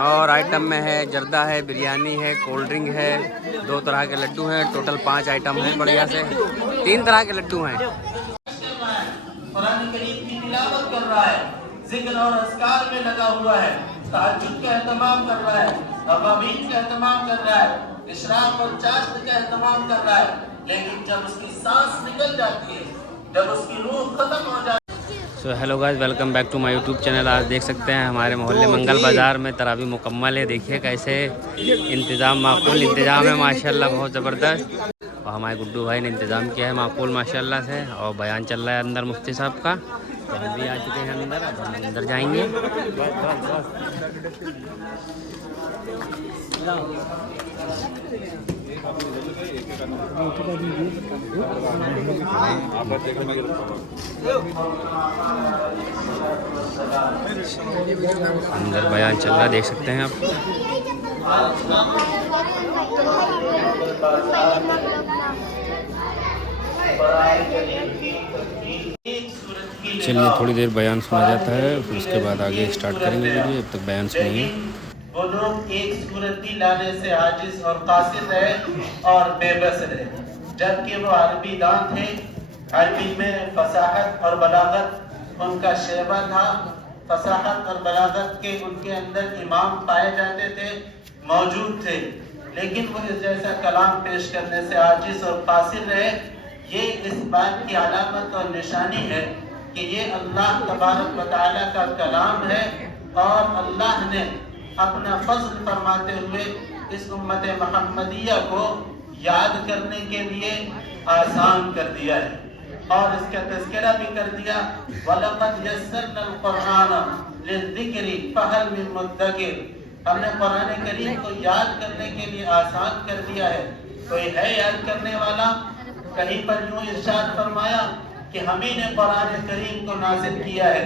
और आइटम में है जर्दा है, बिरयानी है, कोल्ड ड्रिंक है, 2 तरह के लड्डू हैं। टोटल 5 आइटम हैं। बढ़िया से 3 तरह के लड्डू हैं। कुरान करीम की तिलावत कर रहा है, जिक्र और अस्कार में लगा हुआ है, तहज्जुद का एहतमाम कर रहा है, अवामीन का एहतमाम कर रहा है, इशराक और चाश्त का एहतमाम कर रहा है। लेकिन जब उसकी सांस निकल जाती है, जब उसकी रूह खत्म हो जाती है। So hello guys, welcome back to my YouTube channel. आज देख सकते हैं हमारे मोहल्ले मंगल बाज़ार में तरावी मुकम्मल है। देखिए कैसे इंतज़ाम, माकूल इंतज़ाम है माशाल्लाह, बहुत ज़बरदस्त। और हमारे गुड्डू भाई ने इंतज़ाम किया है माकूल माशाल्लाह से। और बयान चल रहा है अंदर मुफ्ती साहब का। तो हम भी आ चुके हैं अंदर, अब हम अंदर जाएंगे। अंदर बयान चल रहा है, देख सकते हैं आप। चलिए थोड़ी देर बयान सुना जाता है, फिर उसके बाद आगे स्टार्ट करेंगे वीडियो। अब तक बयान सुनिए। वो लोग एक सूरती लाने से आजिज और कासिर रहे और बेबस रहे, जबकि वो अरबी दान थे। अरबी में फसाहत और बलागत उनका शेबा था। फसाहत और बलागत के उनके अंदर इमाम पाए जाते थे, मौजूद थे। लेकिन वो इस जैसा कलाम पेश करने से आजिज और कासिर रहे। ये इस बात की अलामत और निशानी है कि ये अल्लाह तबारक व तआला का कलाम है और अल्लाह ने अपना फज़्ल फरमाते हुए इस उम्मत मोहम्मदिया को याद करने के लिए आसान कर दिया है। और इसका तज़किरा भी कर दिया, वलक़द यस्सरनल क़ुरआन लिज़्ज़िक्रि फ़हल मिन मुद्दकिर। हमने कुरान करीम को याद करने के लिए आसान कर दिया है, कोई है याद करने वाला? कहीं पर यूं इरशाद फरमाया कि हम ही ने कुरान करीम को नाज़िल किया है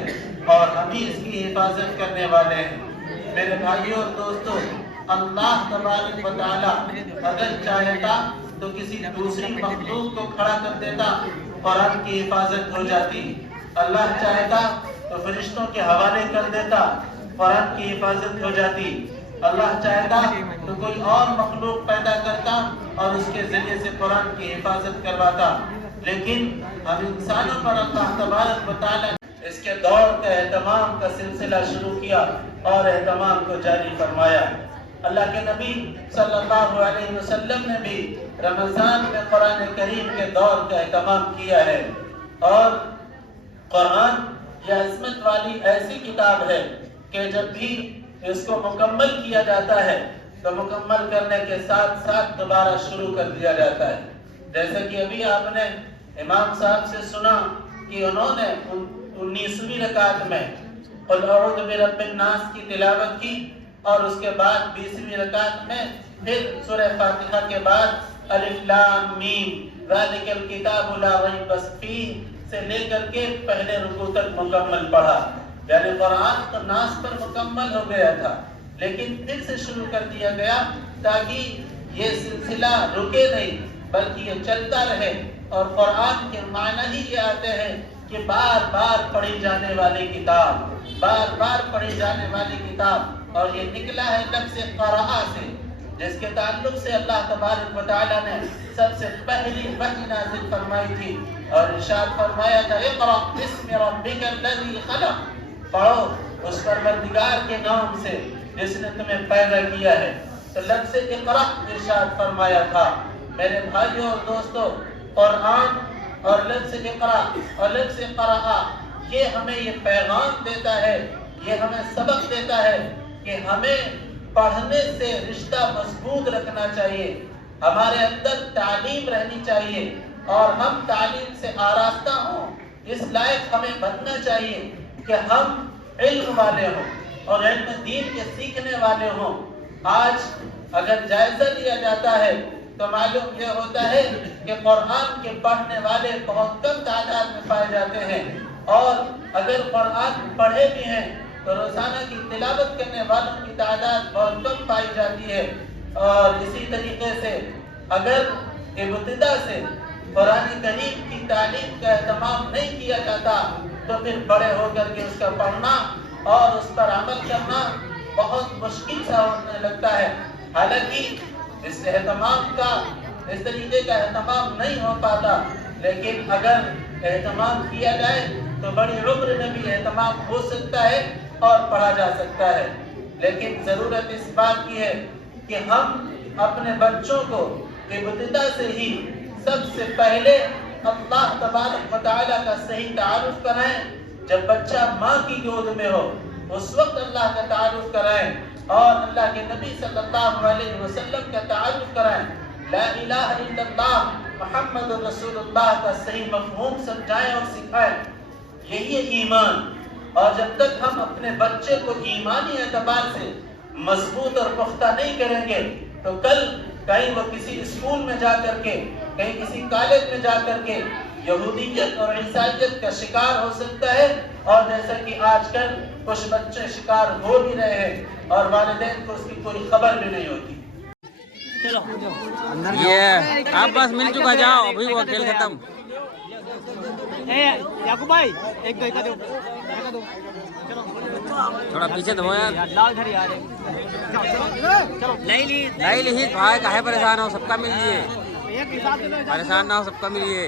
और हम ही इसकी हिफाजत करने वाले हैं। मेरे भाइयों और दोस्तों, अल्लाह तबारक व तआला अगर चाहता तो किसी दूसरी मखलूक को खड़ा कर देता, कुरान की हिफाजत हो जाती। अल्लाह चाहता तो फरिश्तों के हवाले कर देता, कुरान की हिफाजत हो जाती। अल्लाह चाहता तो कोई और मखलूक पैदा करता और उसके जरिए से कुरान की हिफाजत करवाता। लेकिन हम इंसानों पर अल्लाह तबारक व तआला इसके दौर का एहतमाम का सिलसिला शुरू किया और एहतमाम को जारी फरमाया। अल्लाह के नबी सल्लल्लाहु अलैहि वसल्लम ने भी रमज़ान में कुरान करीम के दौर का एहतमाम किया है। और कुरान यह इस्मत वाली ऐसी किताब है कि जब भी इसको मुकम्मल किया जाता है तो मुकम्मल करने के साथ साथ दोबारा शुरू कर दिया जाता है। जैसे कि अभी आपने इमाम साहब से सुना कि उन्होंने 19वीं रकात में कुल अऊज़ु बिरब्बिन नास की तिलावत की और उसके बाद 20वीं रकात में फिर सूरह फातिहा के बाद अलिफ लाम मीम ज़ालिकल किताबु ला रैब फीह से लेकर के पहले रुकू तक मुकम्मल पढ़ा। यानी कुरान तो नास पर मुकम्मल हो गया था, लेकिन फिर से शुरू कर दिया गया ताकि ये सिलसिला रुके नहीं बल्कि ये चलता रहे। और कुरान के मायने ही ये आते हैं कि बार बार पढ़ी जाने वाली किताब, बार बार पढ़ी जाने वाली किताब। और ये निकला है लफ्ज़ क़राअ से, जिसके ताल्लुक से अल्लाह तबारक व तआला ने सबसे पहली वही नाज़िल फरमाई थी और इरशाद फरमाया था, इक़रा बिस्मि रब्बिकल लज़ी खलक़, पढ़ो उस परवरदिगार के नाम से जिसने तुम्हें पैदा किया है। तो लफ्ज़ इक़रा इरशाद फरमाया था। मेरे भाइयों और दोस्तों, कुरान और लफ्ज़ इक़रा और लफ्ज़ क़राअ ये हमें ये पैगाम देता है, ये हमें सबक देता है कि हमें पढ़ने से रिश्ता मजबूत रखना चाहिए, हमारे अंदर तालीम रहनी चाहिए और हम तालीम से आरास्ता हों। इस लायक हमें बनना चाहिए कि हम इल्म वाले हों और इल्म दीन के सीखने वाले हों। आज अगर जायजा लिया जाता है तो मालूम यह होता है कि कुरान के पढ़ने वाले बहुत कम तादाद में पाए जाते हैं, और अगर कुरान पढ़े भी हैं तो रोजाना की तिलावत करने वालों की तादाद बहुत कम पाई जाती है। और इसी तरीके से अगर इब्तिदा से कुरान करीम की तालीम का एहतमाम नहीं किया जाता तो फिर बड़े होकर के उसका पढ़ना और उस पर अमल करना बहुत मुश्किल सा होने लगता है। हालांकि इस एहतमाम का, इस तरीके का एहतमाम नहीं हो पाता, लेकिन अगर एहतमाम किया जाए तो बड़ी उम्र में भी एहतमाम हो सकता है और पढ़ा जा सकता है। लेकिन जरूरत इस बात की है कि हम अपने बच्चों को इब्तिदा से ही सबसे पहले अल्लाह तबारक व तआला का सही तारुफ कराएं। जब बच्चा माँ की गोद में हो उस वक्त अल्लाह का तारुफ कराएं और अल्लाह के नबी सल्लल्लाहु अलैहि वसल्लम का तारुफ कराएं। ला इलाहा इल्लल्लाह मुहम्मदुर रसूलुल्लाह का सही मफ़हूम समझाएं और सिखाएं। यही है ईमान। और जब तक हम अपने बच्चे को ईमानी एतबार से मजबूत और पुख्ता नहीं करेंगे तो कल कहीं वो किसी स्कूल में जा करके, कहीं किसी कॉलेज में जा करके यहूदियत और ईसाईयत का शिकार हो सकता है। और जैसा कि आजकल कुछ बच्चे शिकार हो भी रहे हैं और वालिदैन को उसकी कोई खबर भी नहीं होती। ये आप बस मिल चुका, जाओ अभी वो खेल खत्म। याकूब भाई एक दो दो थोड़ा पीछे दो यार। लाल धरी आ रहे नहीं ही भाई काहे परेशान हो, सबका मिलिए, परेशान ना हो, सबका मिलिए।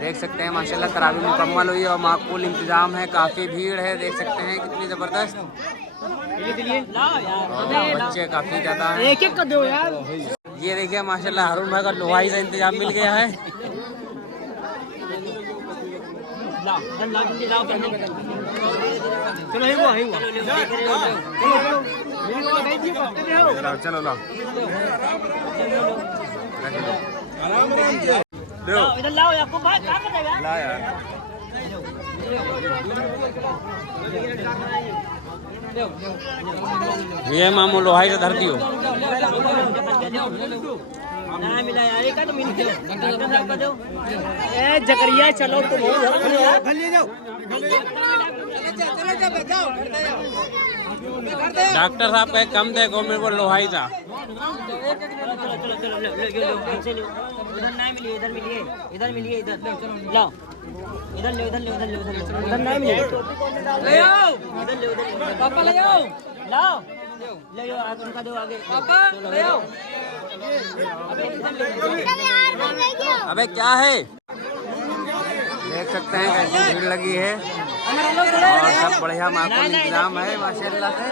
देख सकते हैं माशाल्लाह तरावी मुकम्मल हुई और माकूल इंतजाम है, काफ़ी भीड़ है, देख सकते हैं कितनी ज़बरदस्त। और बच्चे काफ़ी ज़्यादा हैं। एक एक कर दो यार। ये देखिए माशाल्लाह हारून भाई का लोहाई का इंतजाम मिल गया है। चलो लो इधर लाओ याकूब भाई, कहाँ कर देगा? ला यार। ये मामू लोहाई से धरती हो। ना मिला यार, एक तो मिल गया। डॉक्टर साहब का दो। ए जकरिया चलो तुम घर ले जाओ। डॉक्टर साहब का एक कम देखो, मेरे को लोहाई था। उधर नहीं मिली, इधर मिलिए, इधर मिलिए, इधर लाओ, इधर ले, उधर ले, उधर ले, उधर ले, उधर नहीं मिली, ले आओ, इधर ले, उधर पापा ले आओ, लाओ, ले आओ, आगे उनका दो, आगे पापा ले आओ। अबे क्या है, देख सकते हैं कैसी भीड़ लगी है और सब बढ़िया माकूल इंतजाम है माशाल्लाह से।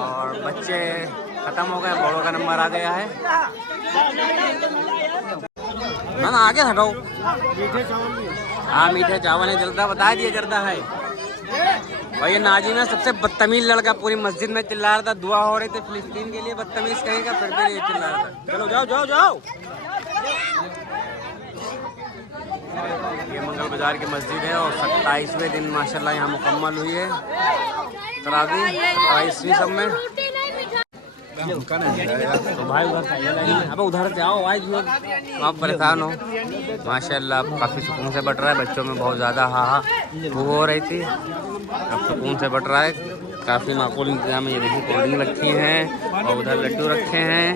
और बच्चे खत्म हो गए, बड़ों का नंबर आ गया है। ना आगे हटाओ। हाँ मीठे चावल है, जर्दा बता दिए, जर्दा है। और ये नाजिम है सबसे बदतमीज लड़का, पूरी मस्जिद में चिल्ला रहा था, दुआ हो रही थी फिलिस्तीन के लिए, बदतमीज कहेगा फिर भी ये चिल्ला रहा था। चलो जाओ जाओ जाओ। ये मंगल बाजार की मस्जिद है और 27वें दिन माशाल्लाह यहाँ मुकम्मल हुई है तरावी, 27वीं सब में। तो भाई उधर अब उधर से आओ, आप परेशान हो। माशाल्लाह काफ़ी सुकून से बट रहा है, बच्चों में बहुत ज़्यादा हा भूख हो रही थी, अब सुकून से बट रहा है। काफ़ी माकूल इंतजाम है। ये देखिए कोल्ड ड्रिंक रखी हैं और उधर लड्डू रखे हैं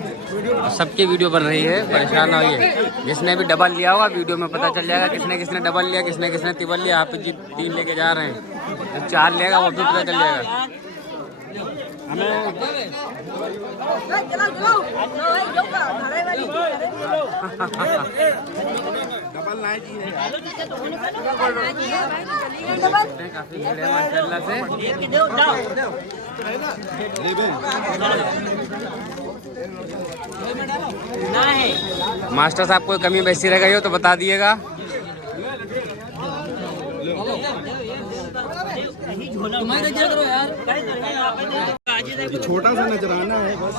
और सबकी वीडियो बन रही है, परेशान ना होइए। जिसने भी डबल लिया होगा वीडियो में पता चल जाएगा किसने किसने डबल लिया, किसने किसने तिबल लिया। आप जी 3 लेके जा रहे हैं, जो 4 लेगा वो भी पता चल जाएगा काफी भीड़ है माशाल्लाह से। मास्टर साहब कोई कमी बेसी रह गई हो तो बता दिएगा। छोटा सा नजराना है बस।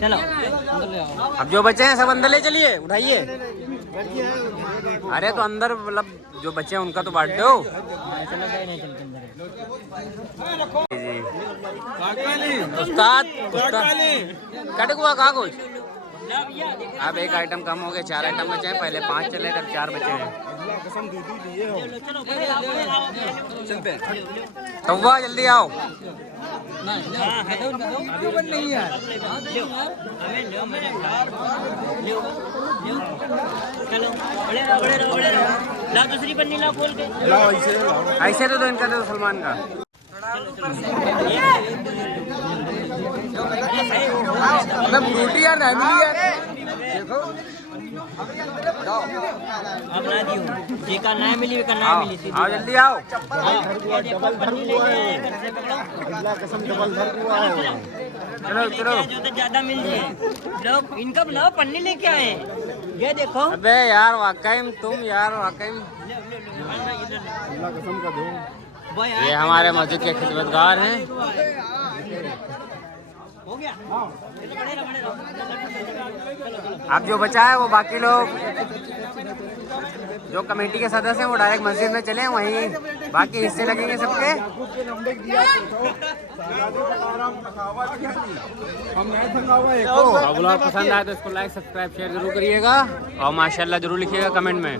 चलो अब जो बच्चे हैं सब अंदर ले चलिए, उठाइए। अरे तो अंदर मतलब जो बच्चे हैं उनका तो बांट दो। उस्ताद कट हुआ कागज ला भैया देखो अब एक आइटम कम हो गए, 4 आइटम बचे हैं। पहले 5 चले, अब 4 बचे हैं। चलो चलो बड़े आओ तो वाह जल्दी आओ। हाँ है तो क्यों बन नहीं यार हमें लो मेरे यार लो चलो बड़े रहो ला दूसरी पन्नी ला खोल के ऐसे तो इनका तो सलमान का। फ्रूटी यार देखो अब ना दियो ये का ना मिली का ना मिली सीधी आओ जल्दी आओ। ये देखो पन्नी लेके आए घर से पकड़ो कसम डबल धर हुआ है। चलो चलो। जो तो ज्यादा मिल जाए लोग इनका बुलाओ पन्नी लेके आए ये देखो अबे यार वाकई में तुम यार वाकई में। अल्लाह कसम का दो। ये हमारे मस्जिद के खिदमतगार हैं। हो गया ये तो बड़े रहो अब जो बचा है वो बाकी लोग जो कमेटी के सदस्य हैं वो डायरेक्ट मस्जिद में चले, वहीं बाकी हिस्से लगेंगे सबके। ब्लॉग पसंद आए तो इसको लाइक सब्सक्राइब शेयर जरूर करिएगा और माशाल्लाह जरूर लिखिएगा कमेंट में।